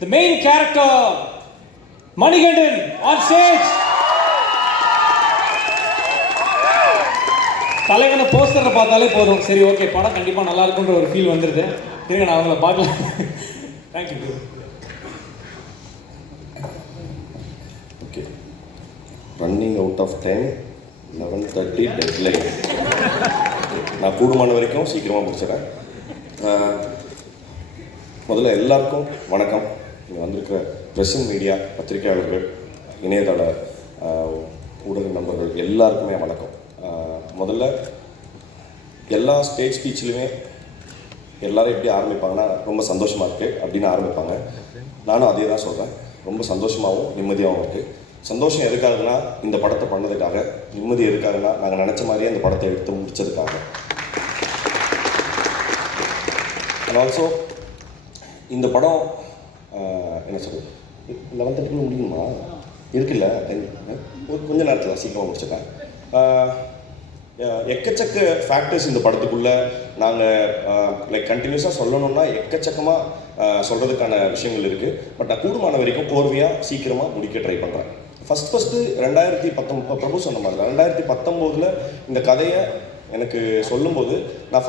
the main character, Manigandan, on stage. தலைவனை போஸ்டரை பார்த்தாலே போதும், சரி ஓகே படம் கண்டிப்பாக நல்லா இருக்குன்ற ஒரு ஃபீல் வந்துடுது. இருங்க நான் அவங்கள பார்க்கலாம். Thank you. Okay, running out of time, 11:30 deadline. நான் கூடுமான வரைக்கும் சீக்கிரமாக முடிச்சிடறேன். முதல்ல எல்லாருக்கும் வணக்கம். இங்கே வந்திருக்கிற ப்ரெஸ் மீடியா, பத்திரிகையாளர்கள், இணையதள ஊடக நண்பர்கள் எல்லாருக்குமே வணக்கம். முதல்ல எல்லா ஸ்டேஜ் ஸ்பீச்லையுமே எல்லோரும் எப்படி ஆரம்பிப்பாங்கன்னா ரொம்ப சந்தோஷமாக இருக்குது அப்படின்னு ஆரம்பிப்பாங்க. நானும் அதே தான் சொல்கிறேன். ரொம்ப சந்தோஷமாகவும் நிம்மதியாகவும் இருக்குது. சந்தோஷம் எதுக்காகனா இந்த படத்தை பண்ணதுக்காக, நிம்மதி எதுக்காகனா நாங்கள் நினச்ச மாதிரியே அந்த படத்தை எடுத்து முடித்ததுக்காக. அண்ட் ஆல்சோ இந்த படம் என்ன சொல்கிறது, 11:30 முடியுமா இருக்குல்ல, கொஞ்சம் நேரத்தில் சீக்கிரமாக முடிச்சிட்டேன். எக்கச்சக்க ஃபேக்டர்ஸ் இந்த படத்துக்குள்ளே நாங்கள் லைக் கண்டினியூஸாக சொல்லணும்னா எக்கச்சக்கமாக சொல்கிறதுக்கான விஷயங்கள் இருக்குது. பட் நான் கூடுமான வரைக்கும் கோர்வையாக சீக்கிரமாக முடிக்க ட்ரை பண்ணுறேன். ஃபஸ்ட்டு 2019 பிரபு சொன்ன மாதிரி 2019 இந்த கதையை எனக்கு சொல்லும்போது நான்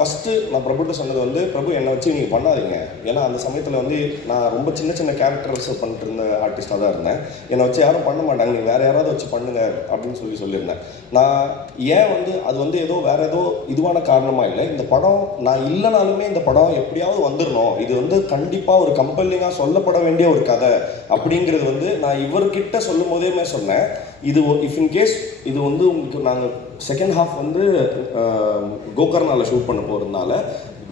பிரபுட்ட சொன்னது வந்து, பிரபு என்னை வச்சு நீங்கள் பண்ணாதீங்க. ஏன்னா அந்த சமயத்தில் வந்து நான் ரொம்ப சின்ன சின்ன கேரக்டர்ஸ் பண்ணிட்டு இருந்த ஆர்டிஸ்டாக தான் இருந்தேன். என்னை வச்சு யாரும் பண்ண மாட்டாங்க, நீங்கள் வேறு யாராவது வச்சு பண்ணுங்க அப்படின்னு சொல்லியிருந்தேன். நான் ஏன் வந்து அது வந்து வேறு ஏதோ இதுவான காரணமாக இல்லை. இந்த படம் நான் இல்லைனாலுமே இந்த படம் எப்படியாவது வந்துடணும், இது வந்து கண்டிப்பாக ஒரு கம்பெல்லிங்காக சொல்லப்பட வேண்டிய ஒரு கதை அப்படிங்கிறது வந்து நான் இவர்கிட்ட சொல்லும் போதேமே சொன்னேன். இது இஃப் இன் கேஸ் இது வந்து உங்களுக்கு நாங்கள் செகண்ட் ஹாஃப் வந்து கோகர்னாவில் ஷூட் பண்ண போகிறதுனால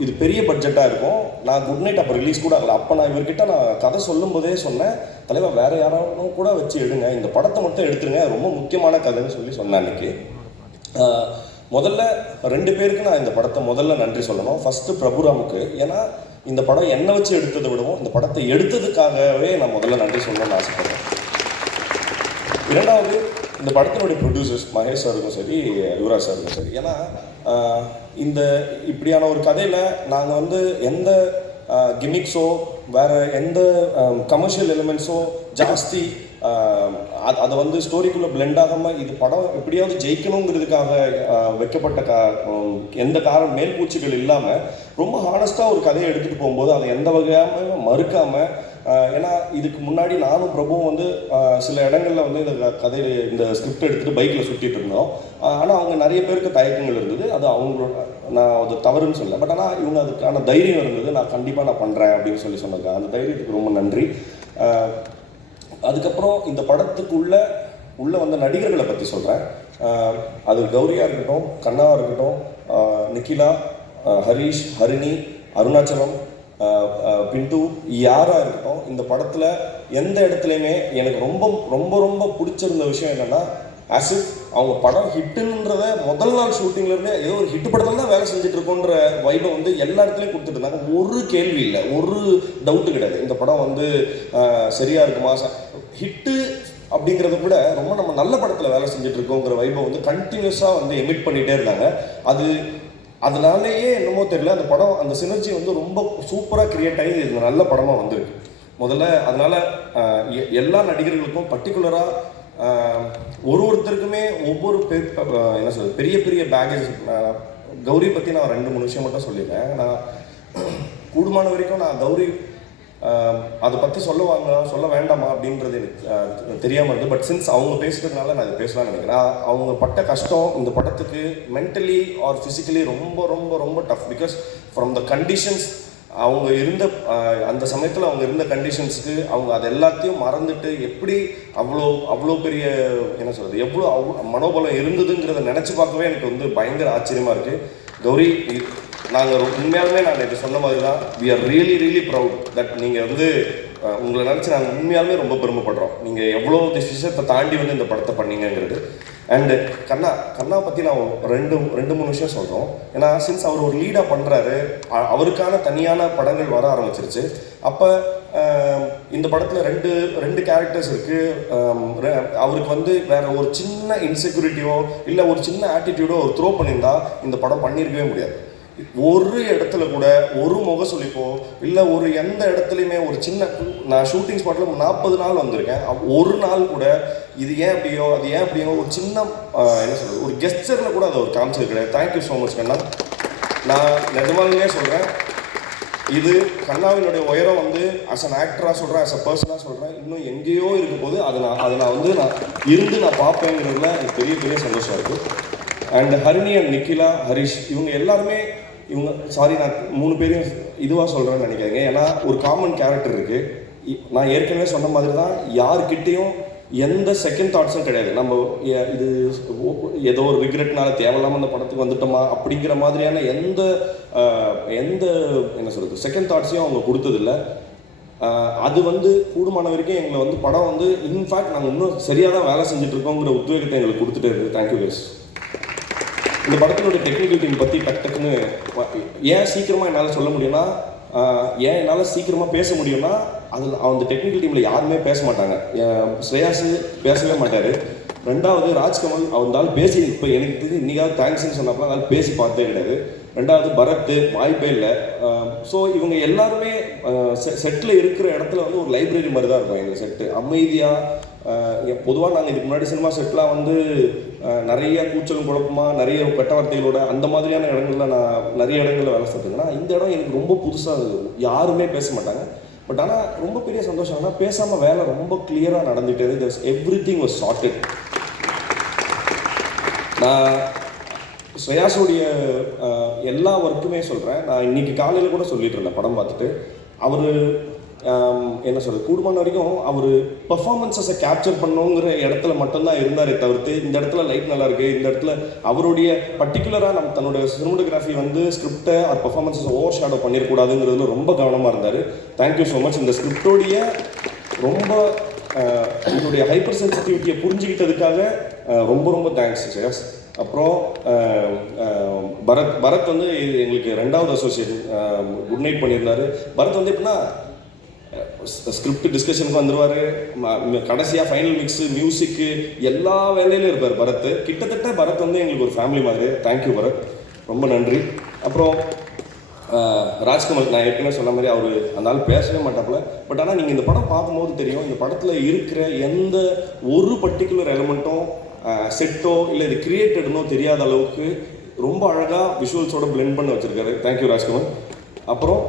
இது பெரிய பட்ஜெட்டாக இருக்கும். நான் குட் நைட் அப்போ ரிலீஸ் கூட ஆகலை. அப்போ நான் இவர்கிட்ட நான் கதை சொல்லும் போதே சொன்னேன், தலைவா வேறு யாராவது கூட வச்சு எடுங்க, இந்த படத்தை மட்டும் எடுத்துருங்க, ரொம்ப முக்கியமான கதைன்னு சொன்னேன் அன்றைக்கி. முதல்ல 2 பேருக்கு நான் இந்த படத்தை முதல்ல நன்றி சொல்லணும். ஃபஸ்ட்டு பிரபுராமுக்கு. ஏன்னா இந்த படம் என்னை வச்சு எடுத்ததை விடவும் இந்த படத்தை எடுத்ததுக்காகவே நான் முதல்ல நன்றி சொல்லணும்னு ஆசைப்படுறேன். இரண்டாவது, இந்த படத்தினுடைய ப்ரொடியூசர்ஸ் மகேஷ் சாருக்கும் சரி, யுவராஜ் சாருக்கும் சரி. ஏன்னா இந்த இப்படியான ஒரு கதையில் நாங்கள் வந்து எந்த கிமிக்ஸோ வேறு எந்த கமர்ஷியல் எலிமெண்ட்ஸோ ஜாஸ்தி அதை வந்து ஸ்டோரிக்குள்ளே பிளெண்ட் ஆகாமல் இது படம் எப்படியாவது ஜெயிக்கணுங்கிறதுக்காக வைக்கப்பட்ட எந்த மேல்பூச்சிகள் இல்லாமல் ரொம்ப ஹானஸ்ட்டாக ஒரு கதையை எடுத்துகிட்டு போகும்போது அதை எந்த வகையாக மறுக்காமல். ஏன்னா இதுக்கு முன்னாடி நானும் பிரபுவும் வந்து சில இடங்களில் வந்து இந்த கதையை இந்த ஸ்கிரிப்ட் எடுத்துகிட்டு பைக்கில் சுற்றிட்டு இருந்தோம். ஆனால் அவங்க நிறைய பேருக்கு தயக்கங்கள் இருந்தது. அது அவங்களோட, நான் அது தவறுன்னு சொல்லலை. பட் ஆனால் இவங்க அதுக்கான தைரியம் இருந்தது. நான் கண்டிப்பாக நான் பண்ணுறேன் அப்படின்னு சொன்னாங்க. அந்த தைரியத்துக்கு ரொம்ப நன்றி. அதுக்கப்புறம் இந்த படத்துக்குள்ளே வந்த நடிகர்களை பற்றி சொல்கிறேன். அது கௌரியாக இருக்கட்டும், கண்ணாவாக இருக்கட்டும், நிக்கிலா, ஹரீஷ், ஹரிணி, அருணாச்சலம், பிண்டு, யாராக இருக்கட்டும், இந்த படத்தில் எந்த இடத்துலையுமே எனக்கு ரொம்ப ரொம்ப ரொம்ப பிடிச்சிருந்த விஷயம் என்னென்னா, ஆசிஃப் அவங்க படம் ஹிட்டுன்றத முதல் நாள் ஷூட்டிங்லேருந்தே ஏதோ ஒரு ஹிட்டு படத்தில் தான் வேலை செஞ்சுட்டு இருக்கோன்ற வைபை வந்து எல்லா இடத்துலையும் கொடுத்துட்டு இருந்தாங்க. ஒரு கேள்வி இல்லை, ஒரு டவுட்டு கிடையாது. இந்த படம் வந்து சரியாக இருக்குமா, ஹிட்டு அப்படிங்கிறத விட ரொம்ப நம்ம நல்ல படத்தில் வேலை செஞ்சுட்டு இருக்கோங்கிற வைபை வந்து கண்டினியூஸாக வந்து எமிட் பண்ணிகிட்டே இருந்தாங்க. அதனாலேயே என்னமோ தெரியல, அந்த படம் அந்த சினர்ஜி வந்து ரொம்ப சூப்பராக கிரியேட் ஆகி இது நல்ல படமாக வந்திருக்கு. முதல்ல அதனால் எல்லா நடிகர்களுக்கும் பர்டிகுலராக ஒருத்தருக்குமே ஒவ்வொரு என்ன சொல்கிறது பெரிய பெரிய பேகேஜ். கௌரி பற்றி நான் 2-3 விஷயம் மட்டும் சொல்லியிருக்கேன். நான் கூடுமான வரைக்கும் நான் கௌரி அதை பற்றி சொல்ல வேண்டாமா அப்படின்றது எனக்கு தெரியாமல் இருந்தது. பட் சின்ஸ் அவங்க பேசுகிறதுனால நான் இதை பேசலாம்னு நினைக்கிறேன். அவங்க பட்ட கஷ்டம் இந்த படத்துக்கு மென்டலி ஆர் ஃபிசிக்கலி ரொம்ப ரொம்ப ரொம்ப tough. Because from the conditions அவங்க இருந்த அந்த சமயத்தில் அவங்க இருந்த கண்டிஷன்ஸுக்கு அவங்க அது எல்லாத்தையும் மறந்துட்டு எப்படி அவ்வளோ பெரிய என்ன சொல்கிறது எவ்வளோ மனோபலம் இருந்ததுங்கிறத நினச்சி பார்க்கவே எனக்கு வந்து பயங்கர ஆச்சரியமாக இருக்குது. கௌரி, நாங்கள் உண்மையாலுமே நாங்கள் இது சொன்ன மாதிரி தான், we are really really proud that நீங்கள் வந்து உங்களை நினச்சி நாங்கள் உண்மையாலுமே ரொம்ப பெருமைப்படுறோம். நீங்கள் எவ்வளோ விஷயத்தை தாண்டி வந்து இந்த படத்தை பண்ணீங்கிறது. அண்டு கண்ணாவை பற்றி நான் 2-3 விஷயம் சொல்கிறோம். ஏன்னா சின்ஸ் அவர் ஒரு லீடாக பண்ணுறாரு, அவருக்கான தனியான படங்கள் வர ஆரம்பிச்சிருச்சு. அப்போ இந்த படத்தில் ரெண்டு கேரக்டர்ஸ் இருக்குது. அவருக்கு வந்து வேறு ஒரு சின்ன இன்செக்யூரிட்டியோ இல்லை ஒரு சின்ன ஆட்டிடியூடோ ஒரு த்ரோ பண்ணியிருந்தா இந்த படம் பண்ணியிருக்கவே முடியாது. ஒரு இடத்துல கூட ஒரு முகசுளிப்போ இல்லை ஒரு எந்த இடத்துலையுமே ஒரு சின்ன, நான் ஷூட்டிங் ஸ்பாட்டில் 40 நாள் வந்திருக்கேன், ஒரு நாள் கூட இது ஏன் அப்படியோ அது ஏன் அப்படியோ ஒரு சின்ன என்ன சொல்கிறது ஒரு கெஸ்டரில் கூட அதை ஒரு காமிச்சது கிடையாது. தேங்க்யூ ஸோ மச் கண்ணா. நான் நிஜமாலுமே சொல்கிறேன், இது கண்ணாவினுடைய உயரம் வந்து அஸ் அன் ஆக்டராக சொல்கிறேன், அஸ் அ பர்சனாக சொல்கிறேன், இன்னும் எங்கேயோ இருக்கும் போது அதை நான் வந்து நான் பார்ப்பேங்கிறதுல எனக்கு பெரிய பெரிய சந்தோஷம் இருக்குது. அண்ட் ஹரிணி அண்ட் நிக்கிலா, ஹரிஷ், இவங்க எல்லாருமே சாரி நான் 3 பேரையும் இதுவாக சொல்கிறேன்னு நினைக்காதீங்க. ஏன்னா ஒரு காமன் கேரக்டர் இருக்குது. நான் ஏற்கனவே சொன்ன மாதிரி தான், யார்கிட்டையும் எந்த செகண்ட் தாட்ஸும் கிடையாது. நம்ம இது ஏதோ ஒரு ரிக்ரெட்னால தேவையில்லாமல் அந்த படத்துக்கு வந்துட்டோமா அப்படிங்கிற மாதிரியான எந்த என்ன சொல்கிறது செகண்ட் தாட்ஸையும் அவங்க கொடுத்ததில்லை. அது வந்து கூடுமான வரைக்கும் எங்களை வந்து படம் வந்து இன்ஃபேக்ட் நாங்கள் இன்னும் சரியாக தான் வேலை செஞ்சுட்ருக்கோங்கிற உத்வேகத்தை எங்களுக்கு கொடுத்துட்டே இருக்குது. Thank you guys. இந்த படத்தினுடைய டெக்னிக்கல் டீம் பற்றி டக்குன்னு ஏன் சீக்கிரமாக என்னால் சொல்ல முடியும்னா, ஏன் என்னால் சீக்கிரமாக பேச முடியும்னா, அதில் அந்த டெக்னிக்கல் டீமில் யாருமே பேச மாட்டாங்க. ஸ்ரேயாஸ் பேசவே மாட்டார். ரெண்டாவது ராஜ்கமல் அவந்தால் பேசி, இப்போ எனக்கு தெரிஞ்சு இன்றைக்காவது தேங்க்ஸ்ன்னு சொன்னப்போ அதனால் பேசி பார்த்தே கிடையாது. ரெண்டாவது பரத் வாய்ப்பே இல்லை. ஸோ இவங்க எல்லாருமே செட்டில் இருக்கிற இடத்துல வந்து ஒரு லைப்ரரி மாதிரி தான் இருக்கும் எங்கள் செட்டு. அமைதியாக பொதுவாக நாங்கள் இதுக்கு முன்னாடி சினிமா செட்லாம் வந்து நிறைய கூச்சலும் குழப்பமாக நிறைய கெட்ட வார்த்தைகளோட அந்த மாதிரியான இடங்கள்ல நான் நிறைய இடங்களில் வேலை செஞ்சுருக்கேன்னா, இந்த இடம் எனக்கு ரொம்ப புதுசாக இருந்தது. யாருமே பேச மாட்டாங்க. பட் ஆனால் ரொம்ப பெரிய சந்தோஷம்னா பேசாமல் வேலை ரொம்ப கிளியராக நடந்துகிட்டது. Everything was chartered. நான் ஸ்ரேயாஸோடைய எல்லா ஒர்க்குமே சொல்கிறேன். நான் இன்றைக்கி காலையில் கூட சொல்லிட்டு இருந்தேன் படம் பார்த்துட்டு. அவர் என்ன சொல்கிறது கூடுமான வரைக்கும் அவர் பர்ஃபார்மன்ஸஸை கேப்சர் பண்ணோங்கிற இடத்துல மட்டும்தான் இருந்தாரே தவிர்த்து, இந்த இடத்துல லைட் நல்லா இருக்குது, இந்த இடத்துல அவருடைய பர்டிகுலராக நம்ம தன்னோட சினிமோட்டோகிராஃபி வந்து ஸ்கிரிப்டை ஆர் பர்ஃபார்மன்ஸஸ் ஓவர் ஷேடோ பண்ணிடக்கூடாதுங்கிறதுல ரொம்ப கவனமாக இருந்தார். Thank you so much. இந்த ஸ்கிரிப்டோடைய ரொம்ப இதோடைய ஹைப்பர் சென்சிட்டிவிட்டியை புரிஞ்சுக்கிட்டதுக்காக ரொம்ப ரொம்ப தேங்க்ஸ் ஸ்ரேயாஸ். அப்புறம் பரத் வந்து எங்களுக்கு 2வது அசோசியேஷன் குட் நைட் பண்ணியிருந்தார். பரத் வந்து எப்படின்னா ஸ்கிரிப்ட் டிஸ்கஷனுக்கு வந்துடுவார், கடைசியாக ஃபைனல் மிக்ஸு மியூசிக்கு எல்லா வேலையிலும் இருப்பார் பரத். கிட்டத்தட்ட பரத் வந்து எங்களுக்கு ஒரு ஃபேமிலி மாதிரி. தேங்க்யூ பரத், ரொம்ப நன்றி. அப்புறம் ராஜ்கமல், நான் ஏற்கனவே சொன்ன மாதிரி அவர் அந்த ஆள் பேசவே மாட்டாப்புல. பட் ஆனால் நீங்கள் இந்த படம் பார்க்கும்போது தெரியும், இந்த படத்தில் இருக்கிற எந்த ஒரு பர்டிகுலர் எலமெண்ட்டும் செட்டோ இல்லை இது கிரியேட்டட்னோ தெரியாத அளவுக்கு ரொம்ப அழகாக விஷுவல்ஸோட பிளெண்ட் பண்ண வச்சுருக்காரு. தேங்க்யூ ராஜ்கமல். அப்புறம்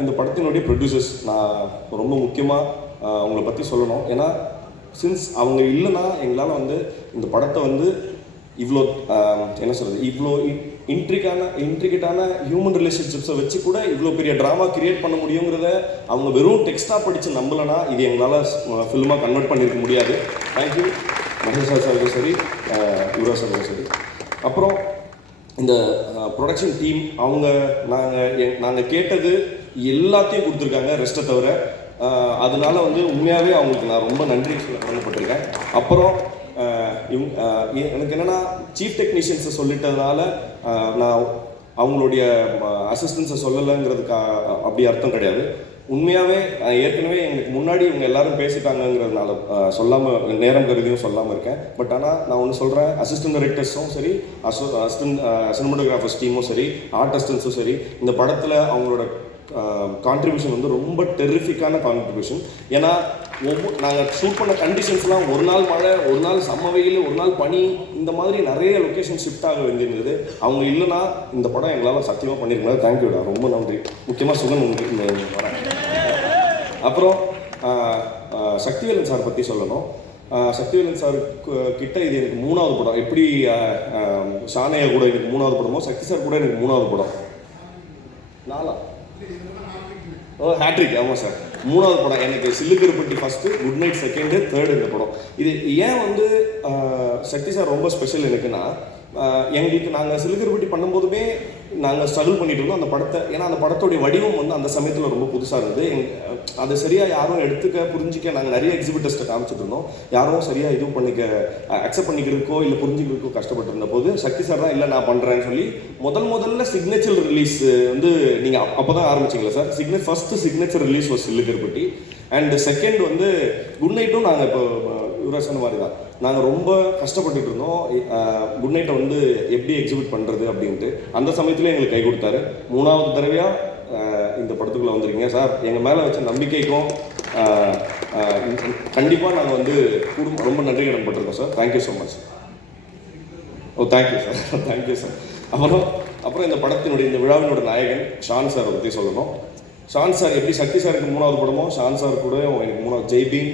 இந்த படத்தினுடைய ப்ரொடியூசர்ஸ், நான் ரொம்ப முக்கியமாக அவங்கள பற்றி சொல்லணும். ஏன்னா சின்ஸ் அவங்க இல்லைன்னா எங்களால் வந்து இந்த படத்தை வந்து இவ்வளோ என்ன சொல்கிறது இவ்வளோ இன்ட்ரிகேட்டான ஹியூமன் ரிலேஷன்ஷிப்ஸை வச்சு கூட இவ்வளோ பெரிய ட்ராமா கிரியேட் பண்ண முடியுங்கிறத அவங்க வெறும் டெக்ஸ்ட்டாக படித்து நம்பலைன்னா இது எங்களால் ஃபில்மாக கன்வெர்ட் பண்ணியிருக்க முடியாது. தேங்க்யூ மகேஷ் சாருக்கும் சரி, யுவராஜ் சாருக்கும் சரி. அப்புறம் இந்த ப்ரொடக்ஷன் டீம், அவங்க நாங்கள் கேட்டது எல்லாத்தையும் கொடுத்துருக்காங்க ரெஸ்ட்டை தவிர. அதனால வந்து உண்மையாகவே அவங்களுக்கு நான் ரொம்ப நன்றி சொல்லப்பட்டிருக்கேன். அப்புறம் எனக்கு என்னென்னா சீஃப் டெக்னீஷியன்ஸை சொல்லிட்டதுனால நான் அவங்களுடைய அசிஸ்டன்ஸை சொல்லலைங்கிறதுக்கு அப்படி அர்த்தம் கிடையாது. உண்மையாகவே ஏற்கனவே எங்களுக்கு முன்னாடி இவங்க எல்லாரும் பேசிட்டாங்கங்கிறதுனால சொல்லாமல் நேரம் கருதியும் சொல்லாமல் இருக்கேன். பட் ஆனால் நான் ஒன்று சொல்கிறேன், அசிஸ்டன்ட் டைரக்டர்ஸும் சரி, அசிஸ்டன்ட் சினிமோட்டோகிராஃபர்ஸ் டீமும் சரி, ஆர்டிஸ்டன்ஸும் சரி, இந்த படத்தில் அவங்களோட கான்ட்ரிபியூஷன் வந்து ரொம்ப டெரிஃபிக்கான கான்ட்ரிபியூஷன். ஏன்னா நாங்கள் ஷூட் பண்ண கண்டிஷன்ஸ்லாம் ஒரு நாள் மழை, ஒரு நாள் செம்ம வெயில், ஒரு நாள் பனி, இந்த மாதிரி நிறைய லொக்கேஷன் ஷிஃப்ட் ஆக வேண்டியிருந்தது. அவங்க இல்லைன்னா இந்த படம் எங்களால் சத்தியமாக பண்ணியிருக்கோம். தேங்க்யூடா, ரொம்ப நன்றி. முக்கியமாக சுகன் நன்றி இந்த படம். அப்புறம் சக்திவேலன் சார் பற்றி சொல்லணும். சக்திவேலன் சார் கிட்ட இது எனக்கு 3வது படம். எப்படி ஷானையா கூட எனக்கு 3வது படமோ, சக்தி சார் கூட எனக்கு 3வது படம். 4 ஹேட்ரிக். ஆமாம் சார், 3வது படம் எனக்கு. Sillukaruppatti first, good night second, third இந்த படம். இது ஏன் வந்து சக்தி சார் ரொம்ப ஸ்பெஷல் எனக்குன்னா, எங்களுக்கு நாங்கள் சில்லுக்கருப்பட்டி பண்ணும்போதுமே நாங்கள் ஸ்ட்ரகிள் பண்ணிட்டு இருந்தோம் அந்த படத்தை. ஏன்னா அந்த படத்தோடைய வடிவம் வந்து அந்த சமயத்தில் ரொம்ப புதுசாக இருந்தது. அது சரியாக யாரும் புரிஞ்சிக்க நாங்கள் நிறைய எக்ஸிபிட்டர்ஸ்ட்டை காமிச்சிட்டு இருந்தோம். யாரும் சரியாக இதுவும் அக்செப்ட் பண்ணிக்கிறதுக்கோ இல்லை புரிஞ்சுக்கிறதுக்கோ கஷ்டப்பட்டு இருந்த போது சக்தி சார் தான் இல்லை நான் பண்ணுறேன்னு சொல்லி முதல்ல சிக்னேச்சர் ரிலீஸ் வந்து நீங்கள் அப்போ தான் ஆரம்பிச்சிங்களா sir? First signature release was Sillukaruppatti. And second வந்து குட் நைட்டும் நாங்கள் இப்போ யுவராஜ் சொன்ன மாதிரி தான் நாங்கள் ரொம்ப கஷ்டப்பட்டுட்டு இருந்தோம் குட் நைட்டை வந்து எப்படி எக்ஸிபிட் பண்ணுறது அப்படின்ட்டு. அந்த சமயத்தில் எங்களுக்கு கை கொடுத்தாரு. 3வது தடவையாக இந்த படத்துக்குள்ளே வந்திருக்கீங்க சார். எங்கள் மேலே வச்ச நம்பிக்கைக்கும் கண்டிப்பாக நாங்கள் வந்து ரொம்ப நன்றி கடன் பட்டிருக்கோம் sir. Thank you so much. Thank you sir. Thank you sir. அப்புறம் இந்த படத்தினுடைய இந்த விழாவினோட நாயகன் ஷான் சாரை பற்றி சொல்லணும். ஷான் சார் எப்படி சக்தி சாருக்கு 3வது படமோ, ஷான் சார் கூட எனக்கு 3வது ஜெய்பீம்,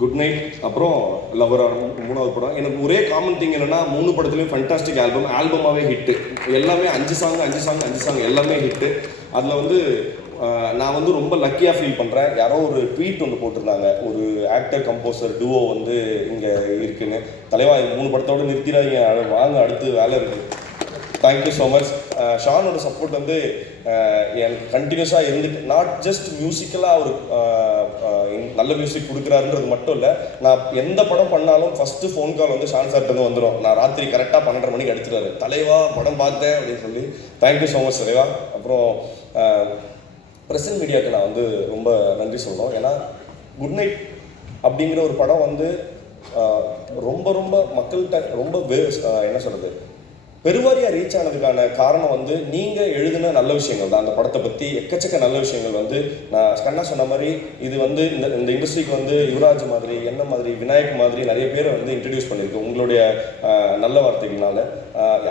குட் நைட், அப்புறம் லவர் 3வது படம். எனக்கு ஒரே காமன் திங் என்னென்னா 3 படத்துலேயும் ஃபண்டாஸ்டிக் ஆல்பமாகவே ஹிட்டு. எல்லாமே 5 சாங் எல்லாமே ஹிட்டு. அதில் வந்து நான் வந்து ரொம்ப லக்கியாக ஃபீல் பண்ணுறேன். யாரோ ஒரு ட்வீட் ஒன்று போட்டிருந்தாங்க, ஒரு ஆக்டர் கம்போசர் டுவோ வந்து இங்கே இருக்குன்னு. தலைவா 3 படத்தோடு நிறுத்திடாதீங்க, வாங்க அடுத்து வேலை இருக்குது. Thank you so much. ஷானோட சப்போர்ட் வந்து எனக்கு கண்டினியூஸாக இருந்துட்டு, நாட் ஜஸ்ட் மியூசிக்கலாக ஒரு நல்ல மியூசிக் கொடுக்குறாருன்றது மட்டும் இல்லை, நான் எந்த படம் பண்ணாலும் ஃபஸ்ட்டு ஃபோன் கால் வந்து ஷான் சார்ட்டு வந்துடும். நான் ராத்திரி கரெக்டாக 12:30 மணிக்கு அடிச்சிடுவாரு, தலைவா படம் பார்த்தேன் அப்படின்னு சொல்லி. தேங்க்யூ ஸோ மச் தலைவா. அப்புறம் ப்ரெசன்ட் மீடியாவுக்கு நான் வந்து ரொம்ப நன்றி சொல்லணும். ஏன்னா குட் நைட் அப்படிங்கிற ஒரு படம் வந்து ரொம்ப ரொம்ப மக்கள்கிட்ட ரொம்ப என்ன சொல்கிறது, பெருவாரியாக ரீச் ஆனதுக்கான காரணம் வந்து நீங்கள் எழுதின நல்ல விஷயங்கள் தான். அந்த படத்தை பற்றி எக்கச்சக்க நல்ல விஷயங்கள் வந்து நான் கண்ணா சொன்ன மாதிரி இது வந்து இந்த இண்டஸ்ட்ரிக்கு வந்து யுவராஜ் மாதிரி, என்ன மாதிரி, விநாயக் மாதிரி நிறைய பேரை வந்து இன்ட்ரடியூஸ் பண்ணியிருக்கு உங்களுடைய நல்ல வார்த்தைகள்னால.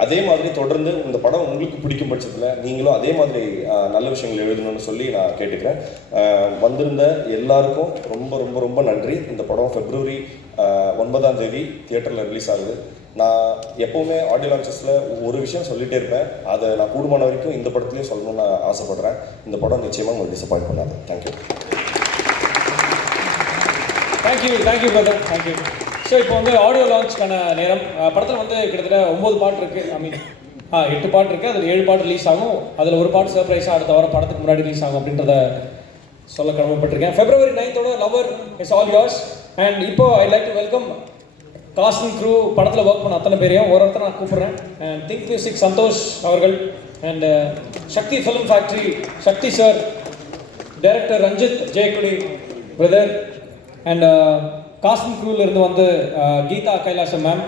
அதே மாதிரி தொடர்ந்து இந்த படம் உங்களுக்கு பிடிக்கும் பட்சத்தில் நீங்களும் அதே மாதிரி நல்ல விஷயங்கள் எழுதணும்னு சொல்லி நான் கேட்டுக்கிறேன். வந்திருந்த எல்லாருக்கும் ரொம்ப ரொம்ப ரொம்ப நன்றி. இந்த படம் February 9 தியேட்டரில் ரிலீஸ் ஆகுது. நான் எப்போவுமே ஆடியோ லான்ச்சஸில் ஒரு விஷயம் சொல்லிகிட்டே இருப்பேன், அதை நான் கூடுமான வரைக்கும் இந்த படத்துலேயும் சொல்லணும்னு நான் ஆசைப்பட்றேன். இந்த படம் நிச்சயமாக உங்களுக்கு டிசப்பாயிண்ட் பண்ணாது. Thank you. Thank you brother, thank you. So இப்போ வந்து ஆடியோ லான்ச்க்கான நேரம். படத்தில் வந்து கிட்டத்தட்ட 9 பாட்டு இருக்குது. 8 பாட்டு இருக்குது. அதில் 7 பாட்டு ரிலீஸ் ஆகும். அதில் ஒரு பாட்டு சர்ப்ரைஸாக அடுத்த வாரம் படத்துக்கு முன்னாடி ரிலீஸ் ஆகும் அப்படின்றத சொல்ல கடமைப்பட்டிருக்கேன். February 9 lover is all yours. And இப்போ I like to welcome cast and crew, படத்தில் ஒர்க் பண்ண அத்தனை பேரையும் ஒருத்தர் நான் கூப்பிட்றேன். அண்ட் திங்க் மியூசிக் சந்தோஷ் அவர்கள், and Sakthi film factory Sakthi sir, director Ranjith Jeyakudi brother, and cast and க்ரூலேருந்து வந்து Geetha Kailasam ma'am,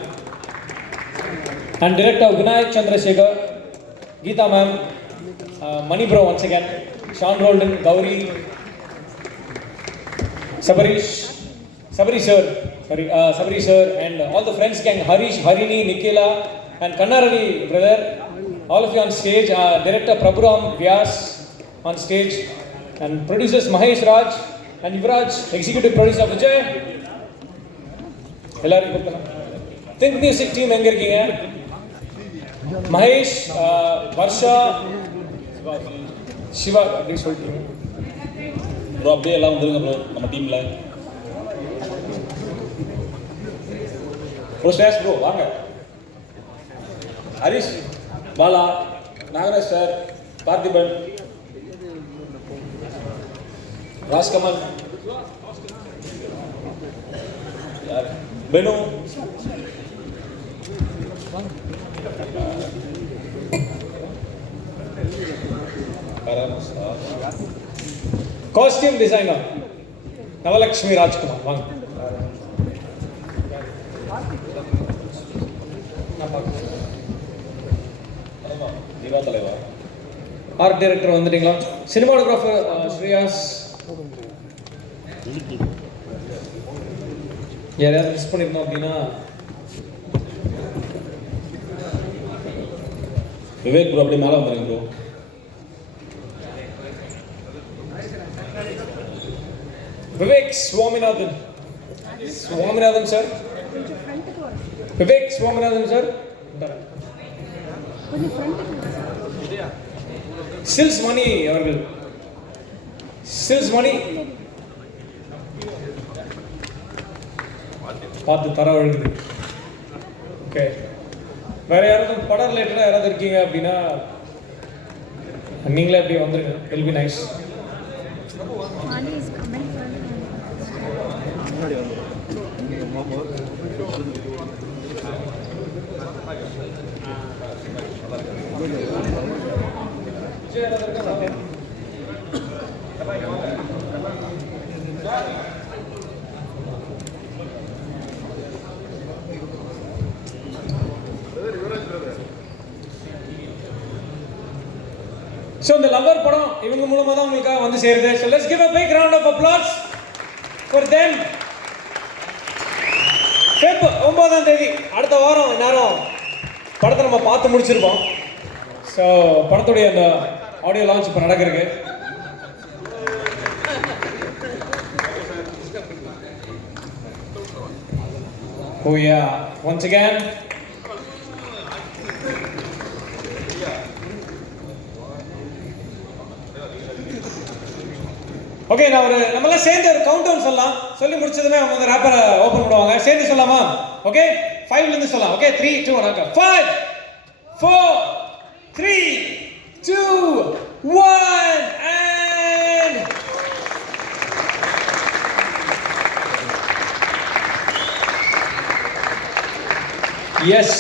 and director Vinayak Chandrasekar, Geetha ma'am, Mani bro once again, Sean Roldan, Gowri, Sabari sir, and all the friends gang, Harish, Harini, Nikila, and Kannaravi brother, all of you on stage. Director Prabhuram Vyas on stage, and producers Mahesh Raj and Yuvraj, executive producer Vijay. Ellarum Think Music team enga irkeenga? Mahesh, Varsha, Shiva, அப்படி சொல்லிட்டீங்க bro. அப்படியே எல்லாம் வந்துருங்க bro நம்ம டீமில். Bro ஸ்டேஷ் bro வாங்க. Harish, Bala, Nagaraj sir, Parthiban, Rajkamal, Benu, costume designer Navalakshmi Rajkumar வாங்க. ஆர்ட் டைரக்டர் வந்துட்டீங்களா? சினிமாட்டோகிராஃபர் ஸ்ரீயாஸ். யாரையாவது மிஸ் பண்ணியிருந்தோம் அப்படின்னா விவேக் ப்ரோ அப்படியே மேலே வந்துருங்க bro. Vivek Swaminathan sir, Vivek Swaminathan sir. சில்ஸ் மணி அவர்கள், சில்ஸ் மணி பார்த்து தர வழங்குது. ஓகே, வேற யாராவது படம் ரிலேட்டடாக யாராவது இருக்கீங்க அப்படின்னா நீங்களே அப்படியே வந்துருங்க. Will be nice. ஸோ இந்த லவ்வர் படம் இவங்க மூலமாக தான் உங்களுக்காக வந்து சேருது. So let's give a big round of applause for them. Feb 9ஆம் தேதி அடுத்த வாரம் நேரம் படத்தை நம்ம பார்த்து முடிச்சிருக்கோம். ஸோ படத்துடைய அந்த ஆடியோ லான்ச் இப்போ நடக்கிறதுக்கு. Oh yeah, once again. Okay, நான் நம்மளாம் சேர்ந்து ஒரு கவுண்ட் டவுன் சொல்லலாம். சொல்லி முடிச்சதுமே அவங்க வந்து ரேப்பரை ஓப்பன் பண்ணுவாங்க. சேர்ந்து சொல்லலாமா? ஓகே, 5ல இருந்து சொல்லலாம். ஓகே, 3 2 1. 5 4 3 2 1 and yes.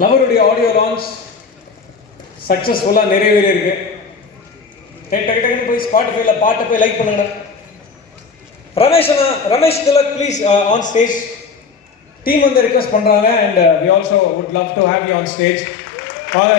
லவருடைய ஆடியோ லான்ச் சக்ஸஸ்ஃபுல்லாக நிறைவேறி இருக்கு. டக்குன்னு போய் ஸ்பாட்டிஃபைல பாட்டை போய் லைக் பண்ணுங்க. Ramesh Tilak please on stage. Team வந்து ரிக்வெஸ்ட் பண்ணுறாங்க and we also would love to have you on stage. வாங்க.